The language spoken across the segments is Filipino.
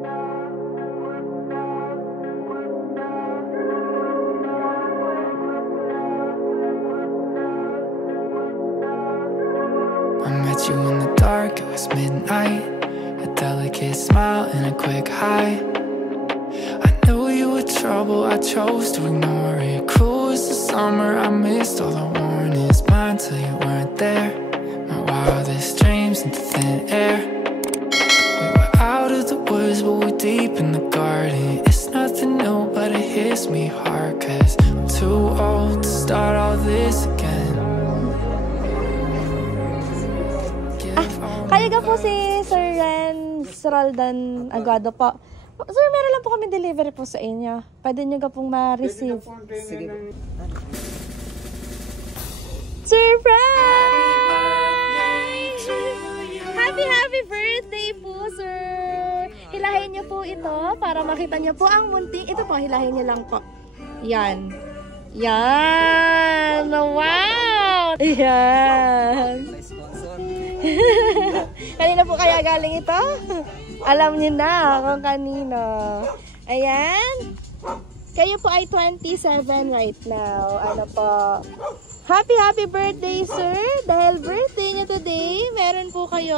I met you in the dark, it was midnight. A delicate smile and a quick hi. I knew you were trouble, I chose to ignore it. Cruel as the summer, I missed all the warnings. Mine till you weren't there. My wildest dreams into thin air. We were out of the woods, but we're deep in the garden. It's nothing new, but it hits me hard, 'cause I'm too old to start all this again. Kaya po si Sir Renz Roldan Aguado po. Sir, meron lang po kami delivery po sa inyo. Pwede nyo ka pong ma-receive. Sige. Surprise! Happy birthday po, sir! Hilahin nyo po ito para makita nyo po ang munting. Ito po, hilahin nyo lang po. Yan. Yan! Wow! Yan! Kanina po kaya galing ito? Alam niyo na kung kanino. Ayan. Kayo po ay 27 right now. Ano po? Happy birthday, sir. Dahil birthday niyo today, meron po kayo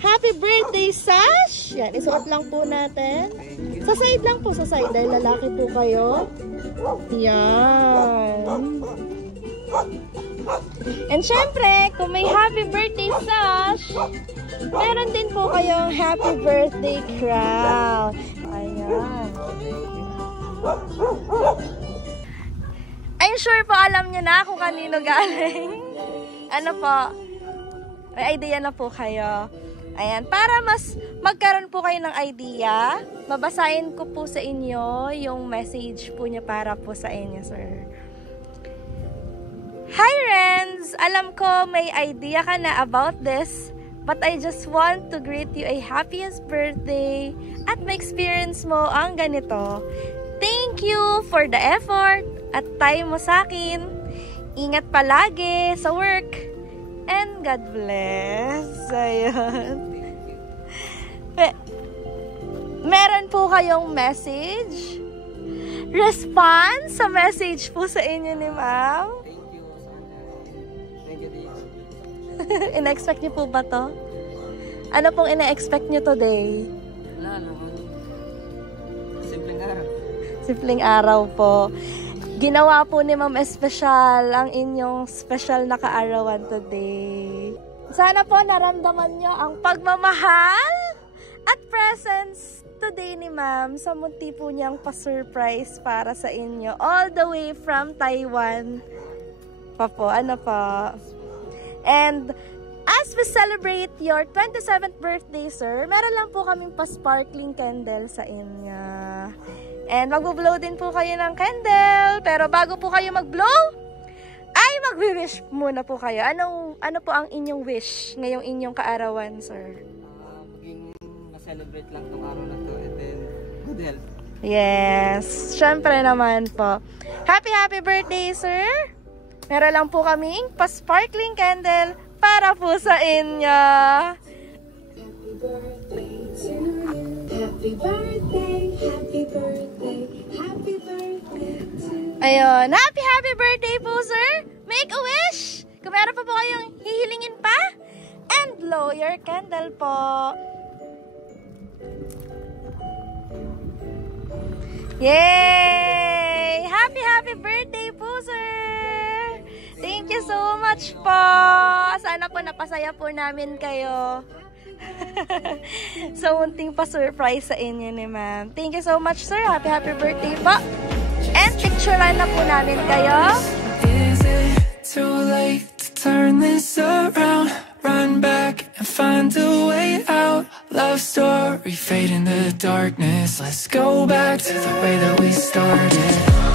happy birthday sash. Yan, isuot lang po natin. Sa side lang po, sa side. Dahil lalaki po kayo. Yan. And syempre, kung may happy birthday sash, meron din po kayong happy birthday crown. Ayan. I'm sure po alam nyo na kung kanino galing. Ano po? May idea na po kayo. Ayan. Para mas magkaroon po kayo ng idea, babasahin ko po sa inyo yung message po niya para po sa inyo, sir. Hi, Renz! Alam ko may idea ka na about this, but I just want to greet you a happiest birthday at ma-experience mo ang ganito. Thank you for the effort at time mo sa akin. Ingat palagi sa work. And God bless. Ayan. Meron po kayong message? Response sa message po sa inyo ni ma'am? Ina-expect niyo po ba to? Ano pong ina-expect niyo today? Wala naman. Simpleng araw. Simpleng araw po. Ginawa po ni Ma'am Espesyal ang inyong special na kaarawan today. Sana po naramdaman niyo ang pagmamahal at presence today ni Ma'am sa munti po niyang pa-surprise para sa inyo. All the way from Taiwan. Pa po, ano pa? And as we celebrate your 27th birthday, sir, meron lang po kaming pa-sparkling candle sa inyo. And magbo-blow din po kayo ng candle. Pero bago po kayo mag-blow, ay mag-wish muna po kayo. Ano po ang inyong wish ngayong inyong kaarawan, sir? Maging ma-celebrate lang tong araw na to and then good health. Yes, syempre naman po. Happy birthday, sir! Meron lang po kaming pa-sparkling candle para po sa inyo. Happy birthday to you. Happy birthday, happy birthday, happy birthday to you. Ayun, happy birthday po, sir! Make a wish! Kung meron pa po kayong hihilingin pa, and blow your candle po. Yay! Happy birthday po, sir! Thank you so much po! Sana po napasaya po namin kayo. So, munting pa-surprise sa inyo ni ma'am. Thank you so much, sir. Happy birthday po! And picturean na po namin kayo. Is it too late to turn this around? Run back and find a way out. Love story, fade in the darkness. Let's go back to the way that we started.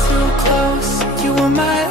Too close, you were my